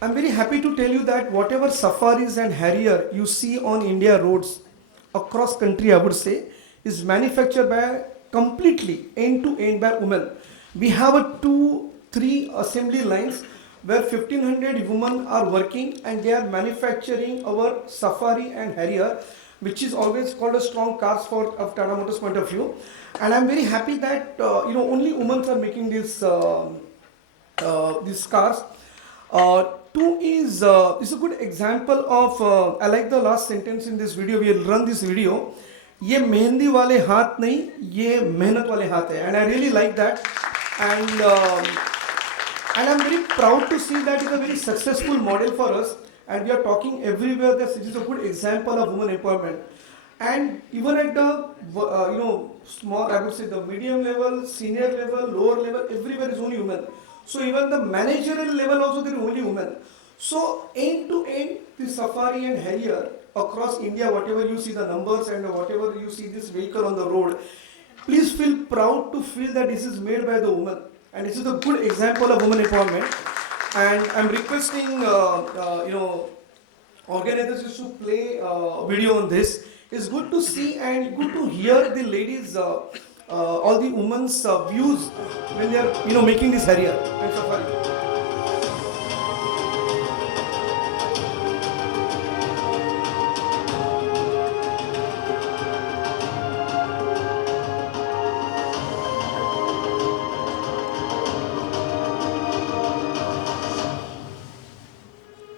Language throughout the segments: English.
I'm very happy to tell you that whatever safaris and harrier you see on India roads across country, I would say, is manufactured by completely end to end by women. We have a 2-3 assembly lines where 1500 women are working and they are manufacturing our safari and harrier, which is always called a strong cars for of Tata Motors point of view. And I'm very happy that only women are making these cars. Two is a good example of I like the last sentence in this video. We will run this video. ये मेहंदी वाले हाथ नहीं, ये मेहनत वाले हाथ है, and I really like that, and I'm very proud to see that it's a very successful model for us, and we are talking everywhere that it is a good example of women empowerment, and even at the small, I would say the medium level, senior level, lower level, everywhere is only women. So even the managerial level also there are only women. So end to end, the safari and harrier across India, whatever you see the numbers and whatever you see this vehicle on the road, please feel proud to feel that this is made by the woman, and this is a good example of women empowerment. And I'm requesting organizers to play video on this. It's good to see and good to hear the ladies, all the women's views when they are making this harrier and safari.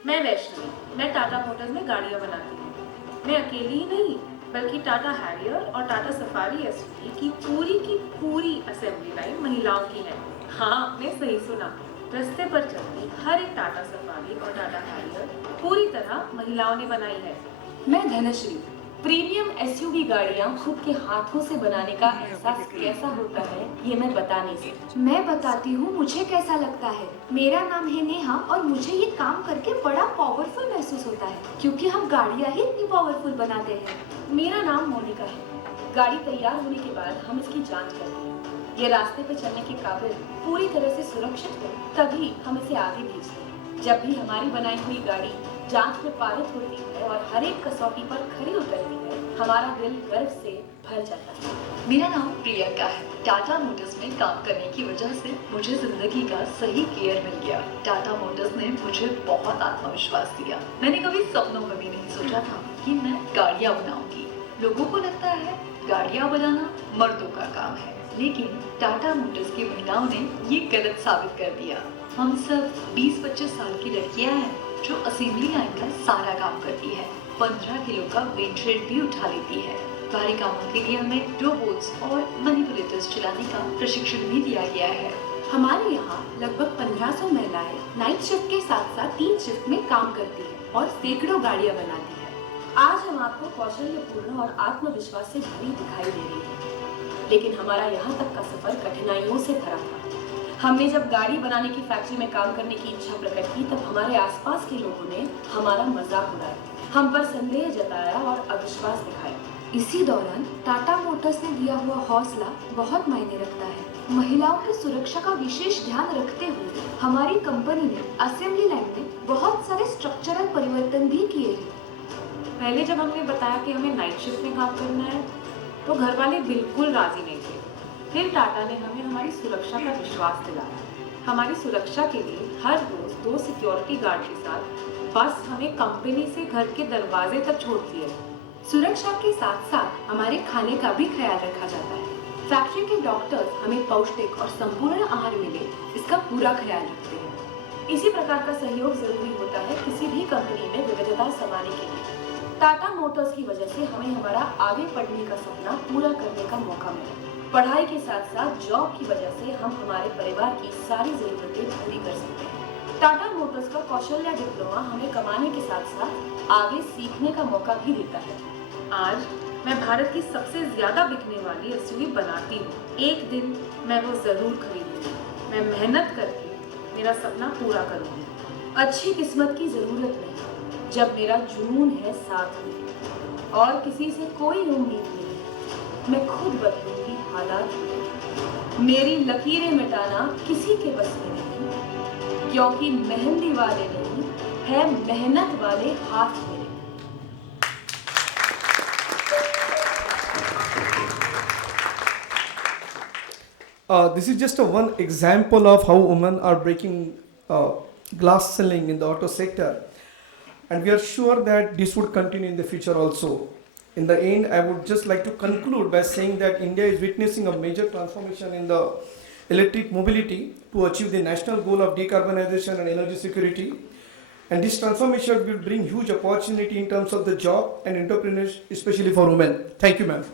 मैं वैष्णवी, मैं Tata Motors में गाड़ियां बनाती हूँ। मैं अकेली ही नहीं बल्कि टाटा हैरियर और टाटा सफारी एसयूवी की पूरी असेंबली लाइन महिलाओं की है। हाँ, आपने सही सुना। रास्ते पर चलती हर एक टाटा सफारी और टाटा हैरियर पूरी तरह महिलाओं ने बनाई है। मैं धनश्री। प्रीमियम एसयूवी गाड़ियाँ खुद के हाथों से बनाने का एहसास कैसा होता है ये मैं बता नहीं सकती। मैं बताती हूँ मुझे कैसा लगता है। मेरा नाम है नेहा और मुझे ये काम करके बड़ा पावरफुल महसूस होता है क्योंकि हम गाड़ियाँ ही इतनी पावरफुल बनाते हैं। मेरा नाम मोनिका है। गाड़ी तैयार होने के बाद हम इसकी जांच करते हैं। ये रास्ते पे चलने के काबिल पूरी तरह से सुरक्षित हो तभी हम इसे आगे भेजते हैं। जब भी हमारी बनाई हुई गाड़ी जांच में पारित होती है और हर एक कसौटी पर खरी उतरती है, हमारा दिल गर्व से भर जाता है। मेरा नाम प्रियंका है। टाटा मोटर्स में काम करने की वजह से मुझे जिंदगी का सही गियर मिल गया। टाटा मोटर्स ने मुझे बहुत आत्मविश्वास दिया। मैंने कभी सपनों में भी नहीं सोचा था कि मैं गाड़ियाँ बनाऊंगी। लोगों को लगता है गाड़ियाँ बनाना मर्दों का काम है, लेकिन टाटा मोटर्स की महिलाओं ने ये गलत साबित कर दिया। हम सब 20-25 साल की लड़कियां हैं जो असेंबली लाइन का सारा काम करती है। 15 किलो का वेट शेड भी उठा लेती है। भारी कामों के लिए हमें रोबोट्स और मैनिपुलेटर्स चलाने का प्रशिक्षण भी दिया गया है। हमारे यहाँ लगभग 1500 महिलाएं नाइट शिफ्ट के साथ साथ 3 शिफ्ट में काम करती है और सैकड़ों गाड़ियाँ बनाती है। आज हम आपको कौशल्यपूर्ण और आत्मविश्वास से भरी दिखाई दे रही है, लेकिन हमारा यहाँ तक का सफर कठिनाइयों से भरा था। हमने जब गाड़ी बनाने की फैक्ट्री में काम करने की इच्छा प्रकट की तब हमारे आसपास के लोगों ने हमारा मजाक उड़ाया, हम पर संदेह जताया और अविश्वास दिखाया। इसी दौरान टाटा मोटर्स ने दिया हुआ हौसला बहुत मायने रखता है। महिलाओं की सुरक्षा का विशेष ध्यान रखते हुए हमारी कंपनी ने असेंबली लाइन में बहुत सारे स्ट्रक्चरल परिवर्तन भी किए हैं। पहले जब हमने बताया कि हमें नाइट शिफ्ट में काम करना है तो घर वाले बिल्कुल राजी नहीं थे। फिर टाटा ने हमें हमारी सुरक्षा का विश्वास दिलाया। हमारी सुरक्षा के लिए हर रोज 2 सिक्योरिटी गार्ड के साथ बस हमें कंपनी से घर के दरवाजे तक छोड़ती है। सुरक्षा के साथ साथ हमारे खाने का भी ख्याल रखा जाता है। फैक्ट्री के डॉक्टर्स हमें पौष्टिक और संपूर्ण आहार मिले इसका पूरा ख्याल रखते हैं। इसी प्रकार का सहयोग जरूरी होता है किसी भी कंपनी में विविधता समाने के लिए। टाटा मोटर्स की वजह से हमें हमारा आगे बढ़ने का सपना पूरा करने का मौका मिला। पढ़ाई के साथ साथ जॉब की वजह से हम हमारे परिवार की सारी जरूरतें पूरी कर सकते हैं। टाटा मोटर्स का कौशल्य डिप्लोमा हमें कमाने के साथ साथ आगे सीखने का मौका भी देता है। आज मैं भारत की सबसे ज्यादा बिकने वाली एसयूवी बनाती हूँ। एक दिन मैं वो जरूर खरीदूंगी। मैं मेहनत करके मेरा सपना पूरा करूंगी। अच्छी किस्मत की जरूरत नहीं, जब मेरा जुनून है साथ में और किसी से कोई उम्मीद नहीं, मैं खुद बदलूंगी हालात। मेरी लकीरें मिटाना किसी के बस में नहीं, क्योंकि मेहंदी वाले नहीं है मेहनत वाले हाथ मेरे। This is just one example of how women are breaking glass ceiling in the auto sector, and we are sure that this would continue in the future also. In the end, I would just like to conclude by saying that India is witnessing a major transformation in the electric mobility to achieve the national goal of decarbonization and energy security. And this transformation will bring huge opportunity in terms of the job and entrepreneurs, especially for women. Thank you, ma'am.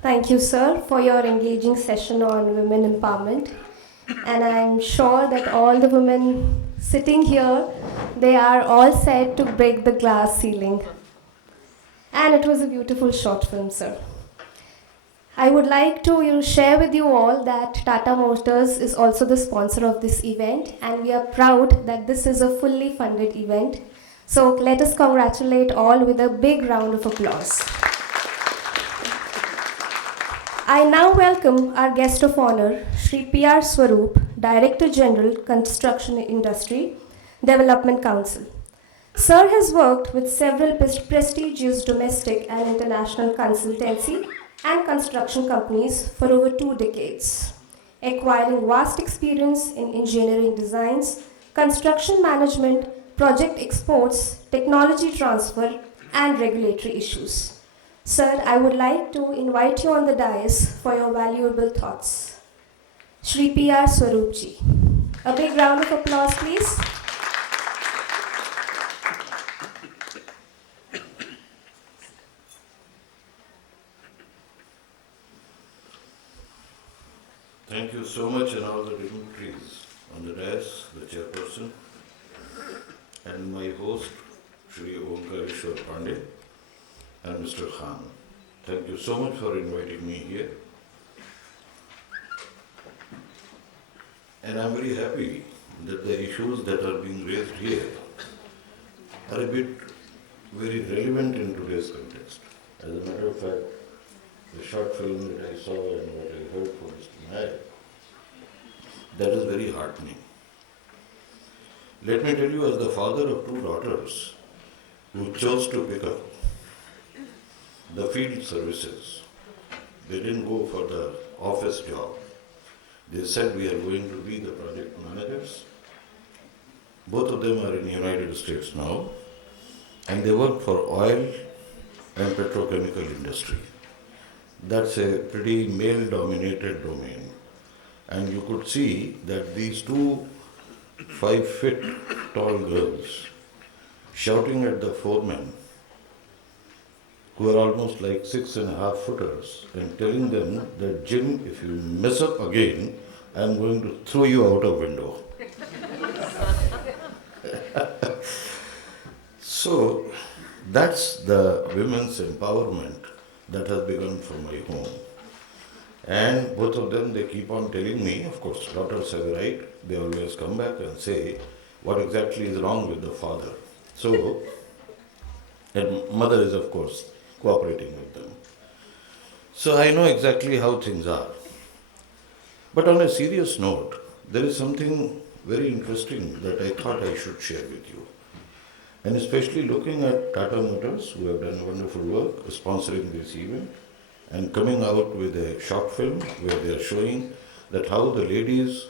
Thank you, sir, for your engaging session on women empowerment. And I'm sure that all the women sitting here, they are all set to break the glass ceiling. And it was a beautiful short film, sir. I would like to share with you all that Tata Motors is also the sponsor of this event, and we are proud that this is a fully funded event. So let us congratulate all with a big round of applause. I now welcome our guest of honor, Shri P.R. Swaroop, Director General, Construction Industry Development Council. Sir has worked with several prestigious domestic and international consultancy and construction companies for over 2 decades, acquiring vast experience in engineering designs, construction management, project exports, technology transfer, and regulatory issues. Sir, I would like to invite you on the dais for your valuable thoughts. Shri P.R. Swaroopji. A big round of applause, please. Thank you so much, and all the dignitaries on the dais, the chairperson, and my host, Shri Omkareshwar Pandey, and Mr. Khan. Thank you so much for inviting me here. And I'm very happy that the issues that are being raised here are a bit very relevant in today's context. As a matter of fact, the short film that I saw and what I heard from Mr. Naik, that is very heartening. Let me tell you, as the father of 2 daughters who chose to pick up the field services, they didn't go for the office job. They said, we are going to be the project managers. Both of them are in the United States now, and they work for oil and petrochemical industry. That's a pretty male-dominated domain. And you could see that these 2 5-foot tall girls shouting at the foremen, who are almost like 6.5-footers, and telling them that, Jim, if you mess up again, I'm going to throw you out a window. So that's the women's empowerment that has begun from my home. And both of them, they keep on telling me, of course, daughters have a right, they always come back and say, what exactly is wrong with the father? So, and mother is, of course, cooperating with them. So I know exactly how things are. But on a serious note, there is something very interesting that I thought I should share with you. And especially looking at Tata Motors, who have done wonderful work sponsoring this event and coming out with a short film where they are showing that how the ladies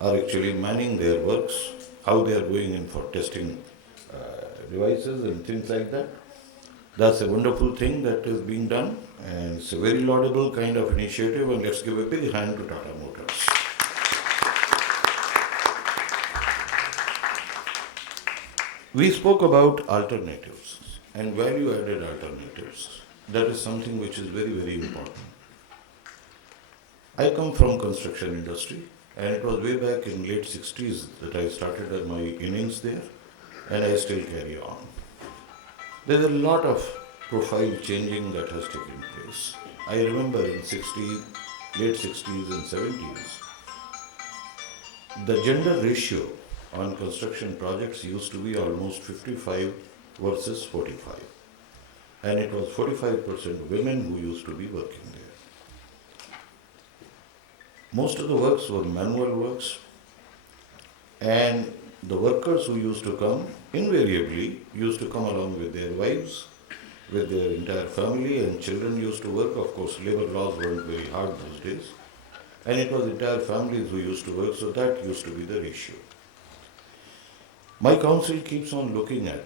are actually manning their works, how they are going in for testing devices and things like that. That's a wonderful thing that is being done, and it's a very laudable kind of initiative, and let's give a big hand to Tata Motors. We spoke about alternatives and value-added alternatives. That is something which is very, very important. I come from construction industry, and it was way back in late 60s that I started my innings there, and I still carry on. There's a lot of profile changing that has taken place. I remember in late 60s and 70s, the gender ratio on construction projects used to be almost 55 versus 45. And it was 45% women who used to be working there. most of the works were manual works, and the workers who used to come invariably used to come along with their wives, with their entire family, and children used to work. Of course, labor laws weren't very hard those days, and it was entire families who used to work, so that used to be the ratio. My council keeps on looking at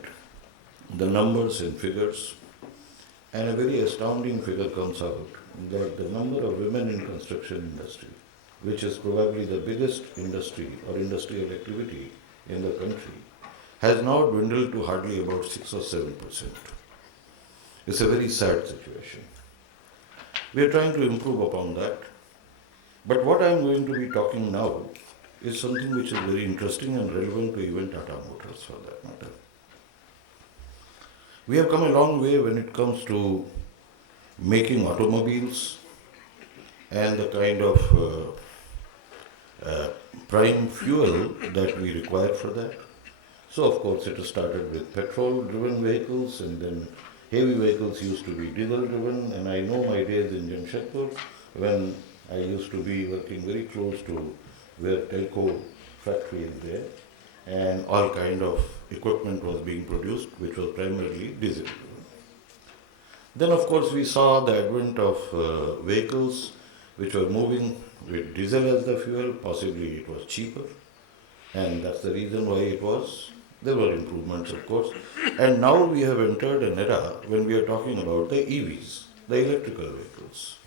the numbers and figures, and a very astounding figure comes out that the number of women in construction industry, which is probably the biggest industry or industrial activity in the country, has now dwindled to hardly about 6 or 7%. It's a very sad situation. We are trying to improve upon that. But what I am going to be talking now is something which is very interesting and relevant to even Tata Motors for that matter. We have come a long way when it comes to making automobiles and the kind of prime fuel that we require for that. So of course it started with petrol-driven vehicles, and then heavy vehicles used to be diesel-driven, and I know my days in Jamshedpur when I used to be working very close to where telco factory is there, and all kind of equipment was being produced which was primarily diesel-driven. Then of course we saw the advent of vehicles which were moving with diesel as the fuel. Possibly it was cheaper, and that's the reason why there were improvements of course. And now we have entered an era when we are talking about the EVs, the electrical vehicles.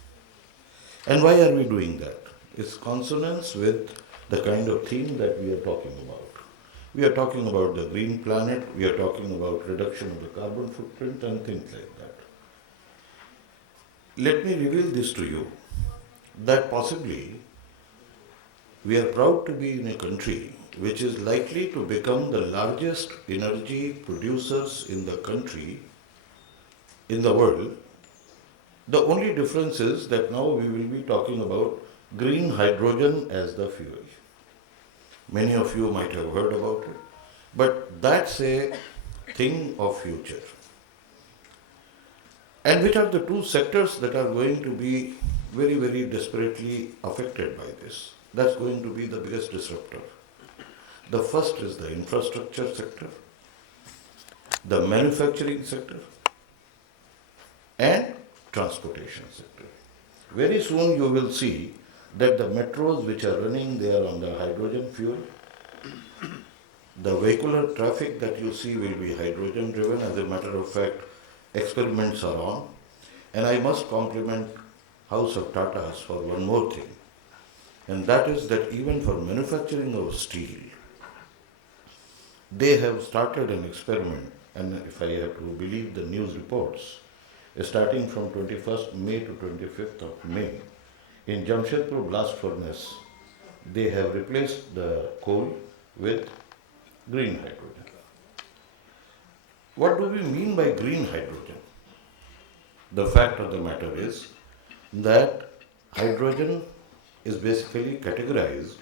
And why are we doing that? It's consonance with the kind of theme that we are talking about. We are talking about the green planet, we are talking about reduction of the carbon footprint and things like that. Let me reveal this to you, that possibly we are proud to be in a country which is likely to become the largest energy producers in the country, in the world. The only difference is that now we will be talking about green hydrogen as the fuel. Many of you might have heard about it, but that's a thing of future. And which are the two sectors that are going to be very, very desperately affected by this? That's going to be the biggest disruptor. The first is the infrastructure sector, the manufacturing sector, and transportation sector. Very soon you will see that the metros which are running, they are on the hydrogen fuel. The vehicular traffic that you see will be hydrogen driven. As a matter of fact, experiments are on. And I must compliment House of Tatas for one more thing. And that is that even for manufacturing of steel, they have started an experiment, and if I have to believe the news reports, starting from 21st May to 25th of May, in Jamshedpur blast furnace, they have replaced the coal with green hydrogen. What do we mean by green hydrogen? The fact of the matter is that hydrogen is basically categorized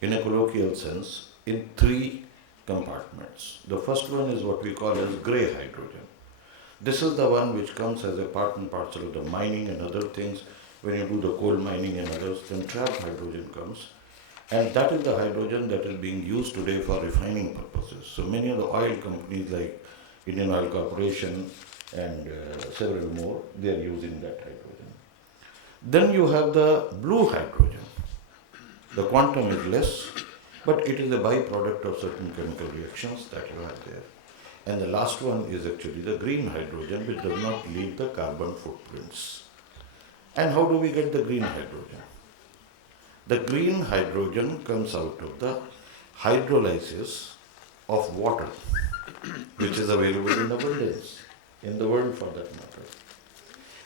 in a colloquial sense in three compartments. The first one is what we call as grey hydrogen. This is the one which comes as a part and parcel of the mining and other things. When you do the coal mining and others, then trapped hydrogen comes. And that is the hydrogen that is being used today for refining purposes. So many of the oil companies like Indian Oil Corporation and several more, they are using that hydrogen. Then you have the blue hydrogen. The quantum is less, but it is a byproduct of certain chemical reactions that you have there. And the last one is actually the green hydrogen, which does not leave the carbon footprints. And how do we get the green hydrogen? The green hydrogen comes out of the hydrolysis of water, which is available in abundance in the world for that matter.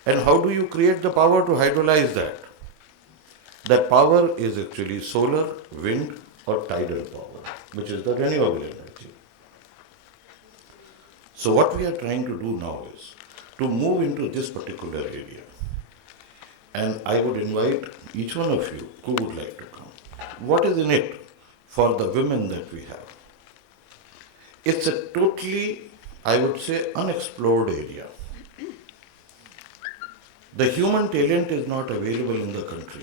And how do you create the power to hydrolyze that? That power is actually solar, wind, or tidal power, which is the renewable energy. So what we are trying to do now is to move into this particular area. And I would invite each one of you who would like to come. What is in it for the women that we have? It's a totally, I would say, unexplored area. The human talent is not available in the country.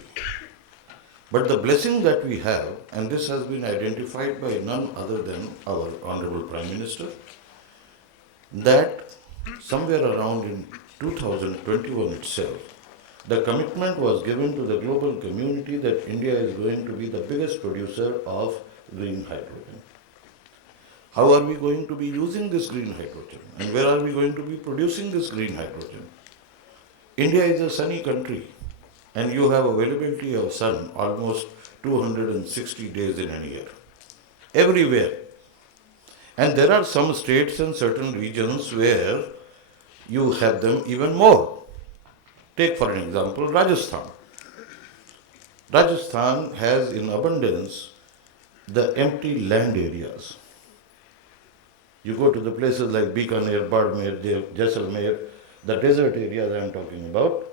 But the blessing that we have, and this has been identified by none other than our Honorable Prime Minister, that somewhere around in 2021 itself, the commitment was given to the global community that India is going to be the biggest producer of green hydrogen. How are we going to be using this green hydrogen? And where are we going to be producing this green hydrogen? India is a sunny country, and you have availability of sun almost 260 days in a year. Everywhere. And there are some states and certain regions where you have them even more. Take for an example Rajasthan. Rajasthan has in abundance the empty land areas. You go to the places like Bikaner, Bardmer, Jaisalmer, the desert areas I am talking about,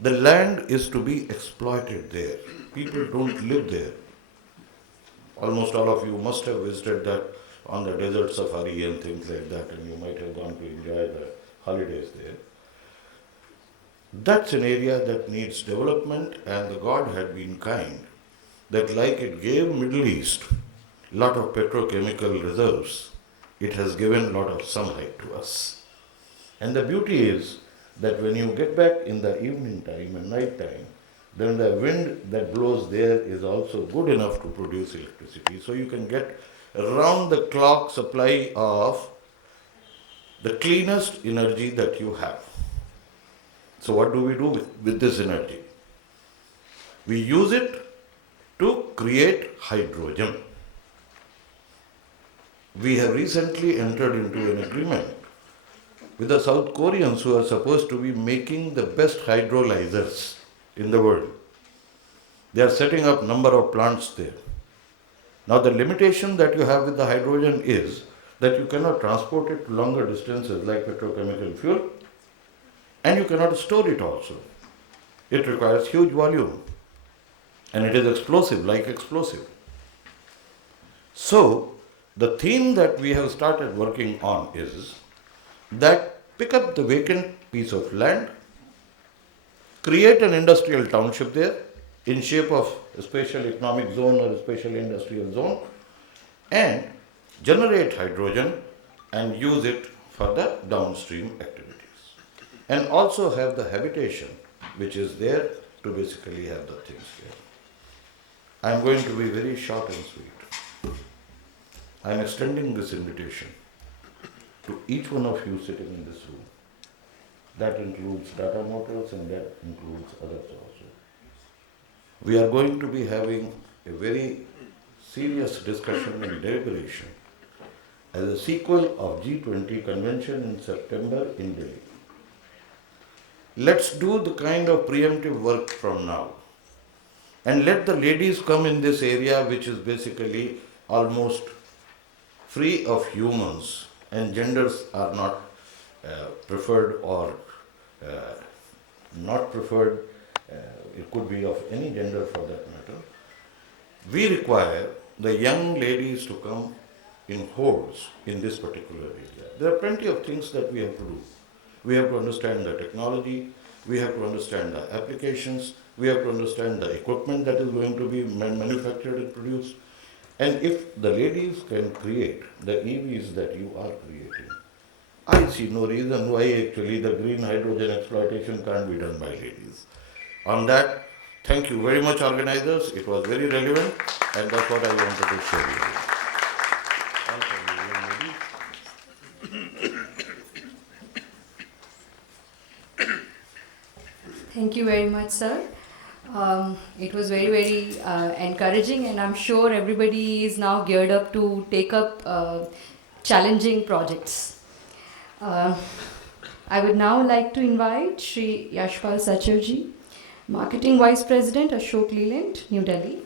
the land is to be exploited there. People don't live there. Almost all of you must have visited that on the desert safari and things like that, and you might have gone to enjoy the holidays there. That's an area that needs development, and the God had been kind that like it gave Middle East lot of petrochemical reserves, it has given lot of sunlight to us. And the beauty is that when you get back in the evening time and night time, then the wind that blows there is also good enough to produce electricity. So you can get round the clock supply of the cleanest energy that you have. So what do we do with this energy? We use it to create hydrogen. We have recently entered into an agreement with the South Koreans who are supposed to be making the best hydrolyzers in the world. They are setting up number of plants there. Now the limitation that you have with the hydrogen is that you cannot transport it to longer distances like petrochemical fuel, and you cannot store it also. It requires huge volume, and it is explosive, like explosive. So the theme that we have started working on is that pick up the vacant piece of land, create an industrial township there in shape of a special economic zone or a special industrial zone, and generate hydrogen and use it for the downstream activities. And also have the habitation which is there to basically have the things here. I am going to be very short and sweet. I am extending this invitation to each one of you sitting in this room. That includes Tata Motors and that includes others also. We are going to be having a very serious discussion and deliberation as a sequel of G20 convention in September in Delhi. Let's do the kind of preemptive work from now and let the ladies come in this area which is basically almost free of humans, and genders are not preferred or not preferred, it could be of any gender for that matter. We require the young ladies to come in hordes in this particular area. There are plenty of things that we have to do. We have to understand the technology, we have to understand the applications, we have to understand the equipment that is going to be manufactured and produced. And if the ladies can create the EVs that you are creating, I see no reason why actually the green hydrogen exploitation can't be done by ladies. On that, thank you very much, organizers. It was very relevant, and that's what I wanted to share with you. All for you, young ladies. Thank you very much, sir. It was very, very encouraging, and I'm sure everybody is now geared up to take up challenging projects. I would now like to invite Shri Yashpal Sachevji, Marketing Vice President, Ashok Leyland, New Delhi.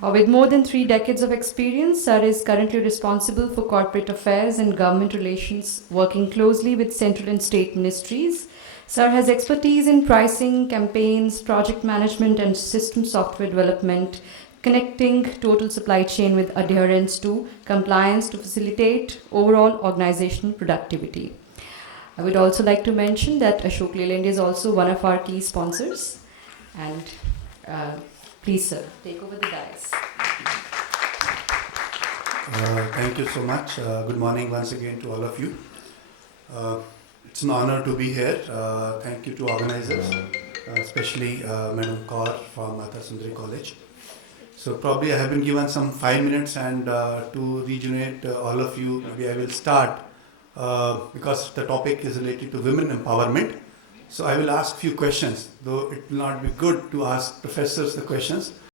With more than 3 decades of experience, sir is currently responsible for corporate affairs and government relations, working closely with central and state ministries. Sir has expertise in pricing, campaigns, project management, and system software development, connecting total supply chain with adherence to compliance to facilitate overall organizational productivity. I would also like to mention that Ashok Leyland is also one of our key sponsors, and Please, sir, take over the dais. Thank you so much. Good morning once again to all of you. It's an honor to be here. Thank you to organizers, especially Madam Kaur from Sundri College. So probably I have been given some 5 minutes, and to regenerate all of you, maybe I will start because the topic is related to women empowerment. So I will ask few questions, though it will not be good to ask professors the questions.